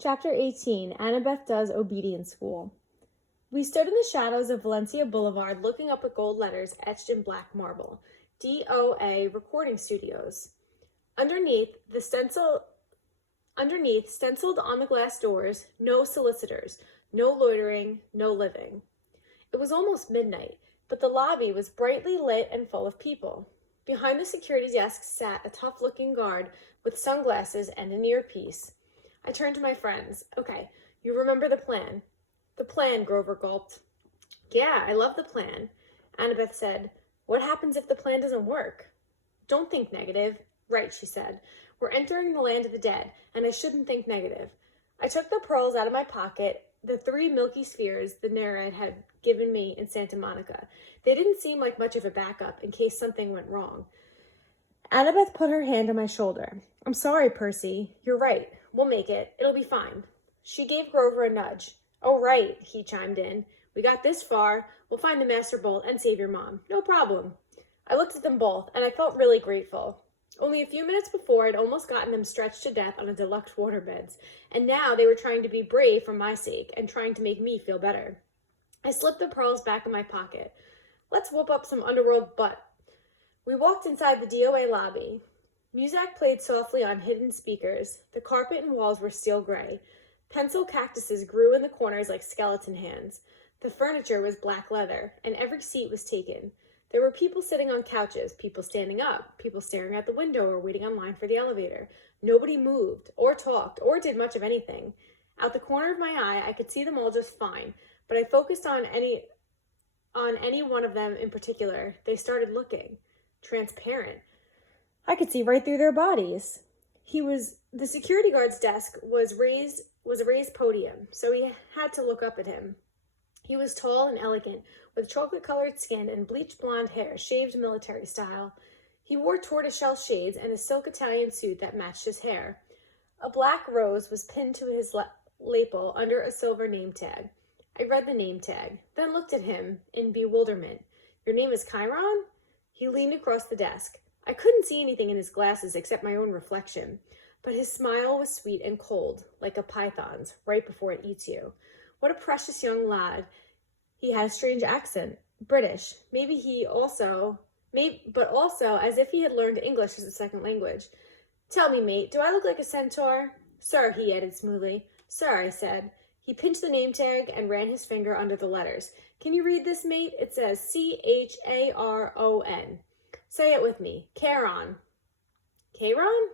Chapter 18, Annabeth Does Obedience School. We stood in the shadows of Valencia Boulevard looking up at gold letters etched in black marble. DOA Recording Studios. Underneath, stenciled on the glass doors, no solicitors, no loitering, no living. It was almost midnight, but the lobby was brightly lit and full of people. Behind the security desk sat a tough-looking guard with sunglasses and an earpiece. I turned to my friends. Okay, you remember the plan? The plan, Grover gulped. Yeah, I love the plan. Annabeth said, what happens if the plan doesn't work? Don't think negative. Right, she said. We're entering the land of the dead, and I shouldn't think negative. I took the pearls out of my pocket, the 3 milky spheres the Nereid had given me in Santa Monica. They didn't seem like much of a backup in case something went wrong. Annabeth put her hand on my shoulder. I'm sorry, Percy. You're right. We'll make it. It'll be fine. She gave Grover a nudge. Oh, right, he chimed in. We got this far. We'll find the Master Bolt and save your mom. No problem. I looked at them both, and I felt really grateful. Only a few minutes before, I'd almost gotten them stretched to death on a deluxe waterbeds, and now they were trying to be brave for my sake and trying to make me feel better. I slipped the pearls back in my pocket. Let's whoop up some underworld butt. We walked inside the DOA lobby. Music played softly on hidden speakers. The carpet and walls were steel gray. Pencil cactuses grew in the corners like skeleton hands. The furniture was black leather, and every seat was taken. There were people sitting on couches, people standing up, people staring out the window or waiting online for the elevator. Nobody moved, or talked, or did much of anything. Out the corner of my eye, I could see them all just fine, but I focused on any one of them in particular. They started looking. Transparent. I could see right through their bodies. The security guard's desk was a raised podium, so he had to look up at him. He was tall and elegant, with chocolate-colored skin and bleached blonde hair, shaved military style. He wore tortoiseshell shades and a silk Italian suit that matched his hair. A black rose was pinned to his lapel under a silver name tag. I read the name tag, then looked at him in bewilderment. Your name is Chiron? He leaned across the desk. I couldn't see anything in his glasses except my own reflection, but his smile was sweet and cold, like a python's, right before it eats you. What a precious young lad. He had a strange accent, British, but also as if he had learned English as a second language. Tell me, mate, do I look like a centaur? Sir, he added smoothly. Sir, I said. He pinched the name tag and ran his finger under the letters. Can you read this, mate? It says Charon. Say it with me. Charon. Charon?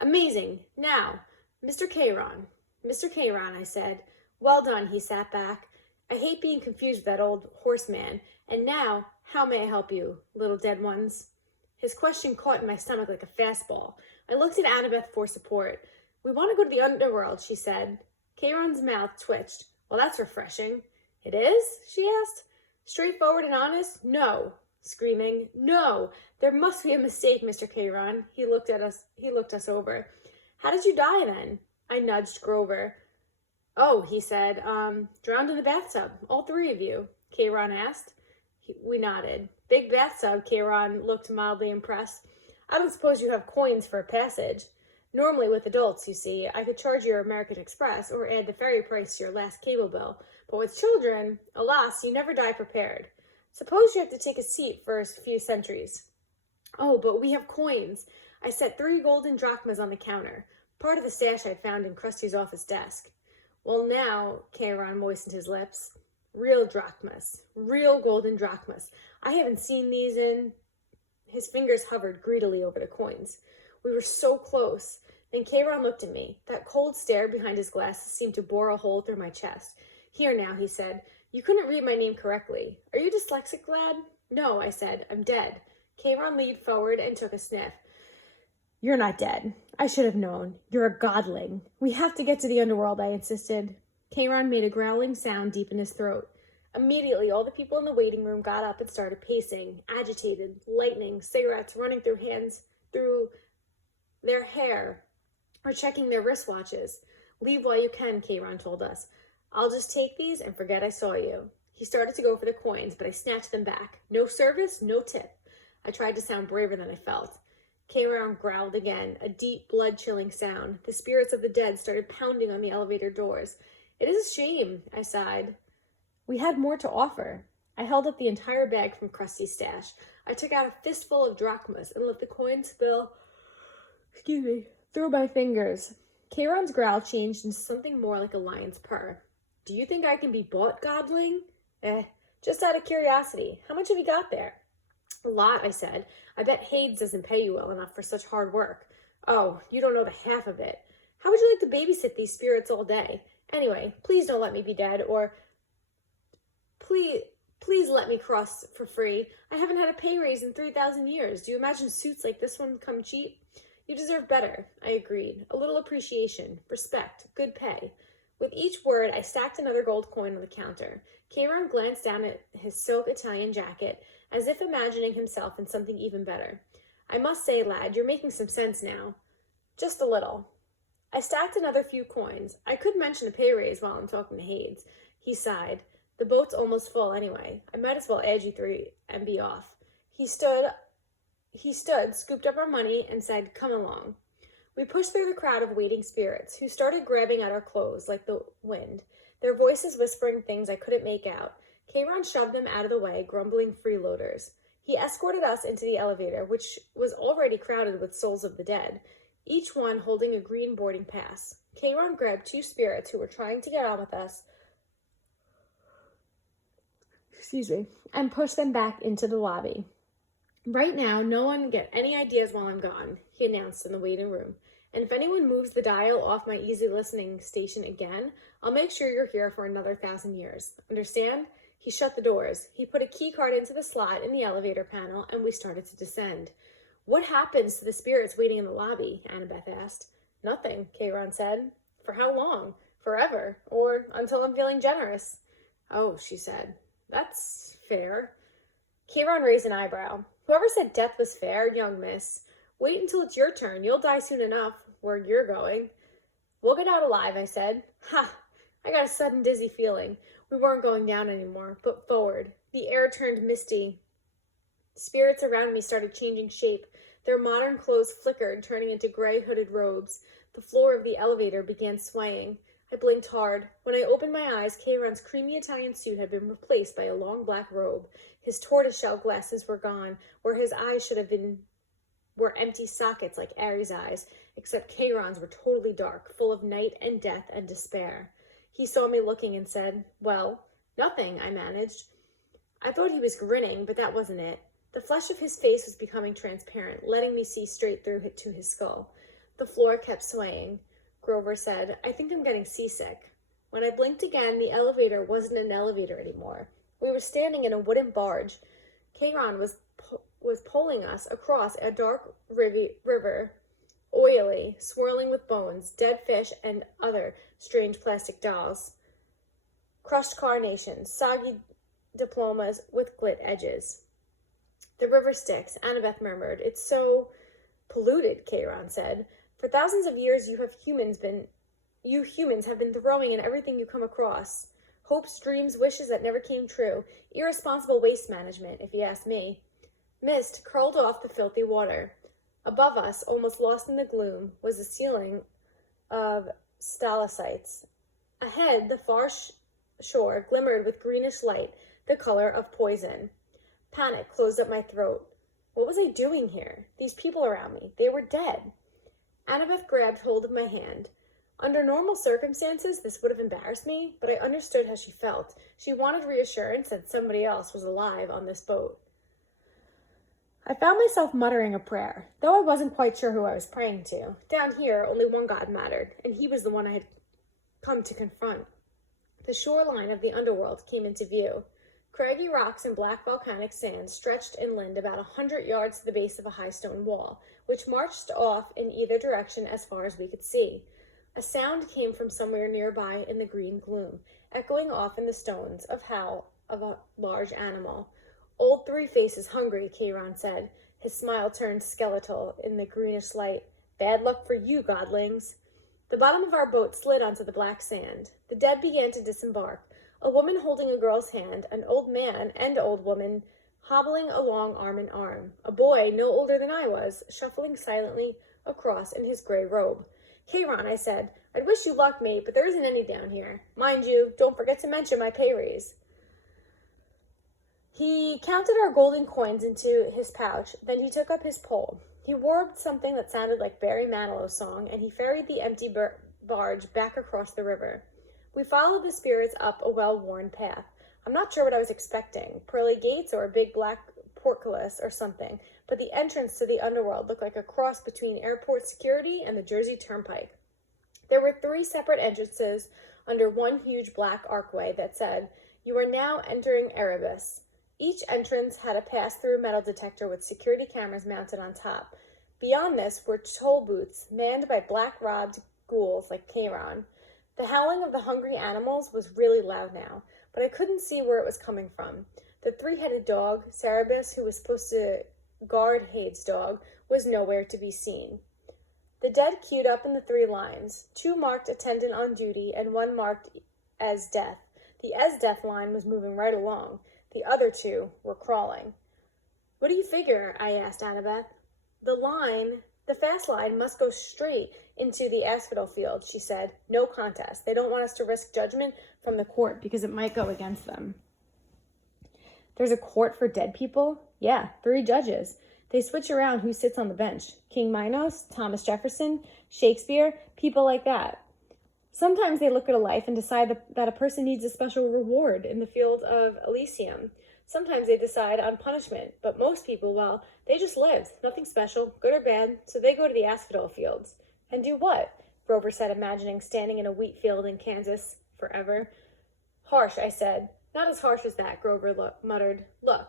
Amazing. Now, Mr. Charon. Mr. Charon, I said. Well done, he sat back. I hate being confused with that old horseman. And now, how may I help you, little dead ones? His question caught in my stomach like a fastball. I looked at Annabeth for support. We want to go to the underworld, she said. Charon's mouth twitched. Well, that's refreshing. It is? She asked. Straightforward and honest? No. Screaming. No. There must be a mistake, Mr. Charon. He looked us over. How did you die then? I nudged Grover. Oh, he said, drowned in the bathtub, all 3 of you, Charon asked. We nodded. Big bathtub, Charon looked mildly impressed. I don't suppose you have coins for a passage. Normally with adults, you see, I could charge your American Express or add the ferry price to your last cable bill. But with children, alas, you never die prepared. Suppose you have to take a seat for a few centuries. Oh, but we have coins. I set 3 golden drachmas on the counter, part of the stash I'd found in Krusty's office desk. Well, now, Charon moistened his lips. Real drachmas. Real golden drachmas. I haven't seen these in... His fingers hovered greedily over the coins. We were so close. Then Charon looked at me. That cold stare behind his glasses seemed to bore a hole through my chest. Here now, he said. You couldn't read my name correctly. Are you dyslexic, lad? No, I said. I'm dead. Charon leaned forward and took a sniff. You're not dead. I should have known. You're a godling. We have to get to the underworld, I insisted. Charon made a growling sound deep in his throat. Immediately, all the people in the waiting room got up and started pacing, agitated, lightning, cigarettes running through their hair, or checking their wristwatches. Leave while you can, Charon told us. I'll just take these and forget I saw you. He started to go for the coins, but I snatched them back. No service, no tip. I tried to sound braver than I felt. Kayron growled again, a deep, blood-chilling sound. The spirits of the dead started pounding on the elevator doors. It is a shame, I sighed. We had more to offer. I held up the entire bag from Krusty's stash. I took out a fistful of drachmas and let the coin spill, through my fingers. Kayron's growl changed into something more like a lion's purr. Do you think I can be bought, godling? Just out of curiosity. How much have you got there? A lot, I said. I bet Hades doesn't pay you well enough for such hard work. Oh, you don't know the half of it. How would you like to babysit these spirits all day? Anyway, please don't let me be dead, or please let me cross for free. I haven't had a pay raise in 3,000 years. Do you imagine suits like this one come cheap? You deserve better, I agreed. A little appreciation, respect, good pay. With each word, I stacked another gold coin on the counter. Kayron glanced down at his silk Italian jacket, as if imagining himself in something even better. I must say, lad, you're making some sense now. Just a little. I stacked another few coins. I could mention a pay raise while I'm talking to Hades. He sighed. The boat's almost full anyway. I might as well add you 3 and be off. He stood, scooped up our money, and said, come along. We pushed through the crowd of waiting spirits, who started grabbing at our clothes like the wind, their voices whispering things I couldn't make out. Kayron shoved them out of the way, grumbling freeloaders. He escorted us into the elevator, which was already crowded with souls of the dead, each one holding a green boarding pass. Kayron grabbed 2 spirits who were trying to get on with us, and pushed them back into the lobby. Right now, no one get any ideas while I'm gone, he announced in the waiting room. And if anyone moves the dial off my easy listening station again, I'll make sure you're here for another 1,000 years. Understand? He shut the doors. He put a key card into the slot in the elevator panel, and we started to descend. What happens to the spirits waiting in the lobby? Annabeth asked. Nothing, Kayron said. For how long? Forever. Or until I'm feeling generous. Oh, she said. That's fair. Kayron raised an eyebrow. Whoever said death was fair, young miss. Wait until it's your turn. You'll die soon enough, where you're going. We'll get out alive, I said. Ha! I got a sudden dizzy feeling. We weren't going down anymore, but forward. The air turned misty. Spirits around me started changing shape. Their modern clothes flickered, turning into gray hooded robes. The floor of the elevator began swaying. I blinked hard. When I opened my eyes, Kayron's creamy Italian suit had been replaced by a long black robe. His tortoiseshell glasses were gone, where his eyes should have been were empty sockets like Ares' eyes, except Kayron's were totally dark, full of night and death and despair. He saw me looking and said, well, nothing, I managed. I thought he was grinning, but that wasn't it. The flesh of his face was becoming transparent, letting me see straight through it to his skull. The floor kept swaying. Grover said, I think I'm getting seasick. When I blinked again, the elevator wasn't an elevator anymore. We were standing in a wooden barge. Kayron was poling us across a dark river, oily, swirling with bones, dead fish, and other strange plastic dolls. Crushed carnations, soggy diplomas with glit edges. The river sticks, Annabeth murmured. It's so polluted, Kayron said. For thousands of years, you humans have been throwing in everything you come across. Hopes, dreams, wishes that never came true. Irresponsible waste management, if you ask me. Mist curled off the filthy water. Above us, almost lost in the gloom, was a ceiling of stalactites. Ahead, the far shore glimmered with greenish light, the color of poison. Panic closed up my throat. What was I doing here? These people around me, they were dead. Annabeth grabbed hold of my hand. Under normal circumstances, this would have embarrassed me, but I understood how she felt. She wanted reassurance that somebody else was alive on this boat. I found myself muttering a prayer, though I wasn't quite sure who I was praying to. Down here, only one God mattered, and he was the one I had come to confront. The shoreline of the underworld came into view. Craggy rocks and black volcanic sand stretched inland about 100 yards to the base of a high stone wall, which marched off in either direction as far as we could see. A sound came from somewhere nearby in the green gloom, echoing off in the stones of howl of a large animal. Old Three Faces hungry, Kayron said. His smile turned skeletal in the greenish light. Bad luck for you, godlings. The bottom of our boat slid onto the black sand. The dead began to disembark. A woman holding a girl's hand, an old man and old woman hobbling along arm in arm. A boy, no older than I was, shuffling silently across in his gray robe. "Kayron," I said, "I'd wish you luck, mate, but there isn't any down here. Mind you, don't forget to mention my pay raise." He counted our golden coins into his pouch, then he took up his pole. He warbled something that sounded like Barry Manilow's song, and he ferried the empty barge back across the river. We followed the spirits up a well-worn path. I'm not sure what I was expecting, pearly gates or a big black portcullis or something, but the entrance to the underworld looked like a cross between airport security and the Jersey Turnpike. There were 3 separate entrances under one huge black archway that said, "You are now entering Erebus." Each entrance had a pass-through metal detector with security cameras mounted on top. Beyond this were toll booths manned by black-robed ghouls like Kayron. The howling of the hungry animals was really loud now, but I couldn't see where it was coming from. The 3-headed dog, Erebus, who was supposed to guard Hade's dog, was nowhere to be seen. The dead queued up in the 3 lines, 2 marked attendant on duty and 1 marked as death. The as death line was moving right along. The other 2 were crawling. "What do you figure?" I asked Annabeth. The fast line must go straight into the asphodel field," she said. "No contest. They don't want us to risk judgment from the court because it might go against them." "There's a court for dead people?" "Yeah, 3 judges. They switch around who sits on the bench. King Minos, Thomas Jefferson, Shakespeare, people like that. Sometimes they look at a life and decide that a person needs a special reward in the field of Elysium. Sometimes they decide on punishment, but most people, well, they just lived. Nothing special, good or bad, so they go to the asphodel fields." "And do what?" Grover said, imagining standing in a wheat field in Kansas forever. "Harsh," I said. "Not as harsh as that," Grover muttered. "Look."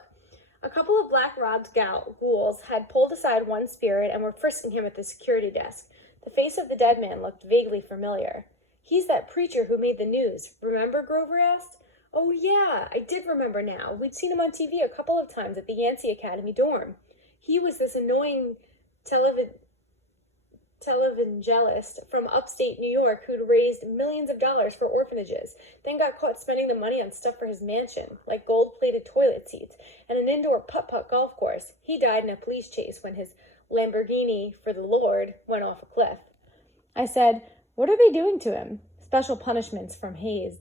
A couple of black-robed ghouls had pulled aside one spirit and were frisking him at the security desk. The face of the dead man looked vaguely familiar. "He's that preacher who made the news. Remember?" Grover asked. "Oh, yeah, I did remember now. We'd seen him on TV a couple of times at the Yancey Academy dorm. He was this annoying televangelist from upstate New York who'd raised millions of dollars for orphanages, then got caught spending the money on stuff for his mansion, like gold-plated toilet seats and an indoor putt-putt golf course. He died in a police chase when his Lamborghini for the Lord went off a cliff." I said, "What are they doing to him?" "Special punishments from Hades,"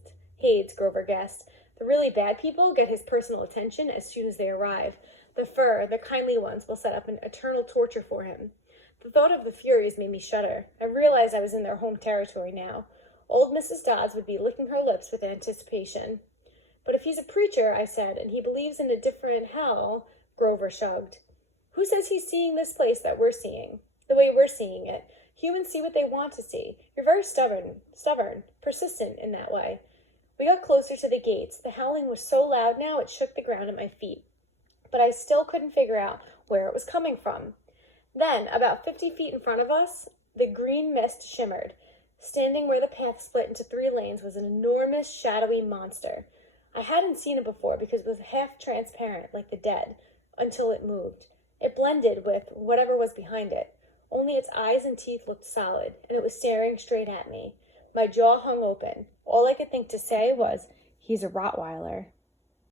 Grover guessed. "The really bad people get his personal attention as soon as they arrive. The kindly ones will set up an eternal torture for him." The thought of the Furies made me shudder. I realized I was in their home territory now. Old Mrs. Dodds would be licking her lips with anticipation. "But if he's a preacher," I said, "and he believes in a different hell," Grover shrugged. "Who says he's seeing this place that we're seeing, the way we're seeing it? Humans see what they want to see. You're very stubborn, persistent in that way." We got closer to the gates. The howling was so loud now it shook the ground at my feet. But I still couldn't figure out where it was coming from. Then, about 50 feet in front of us, the green mist shimmered. Standing where the path split into 3 lanes was an enormous, shadowy monster. I hadn't seen it before because it was half transparent, like the dead, until it moved. It blended with whatever was behind it. Only its eyes and teeth looked solid, and it was staring straight at me. My jaw hung open. All I could think to say was, "He's a Rottweiler."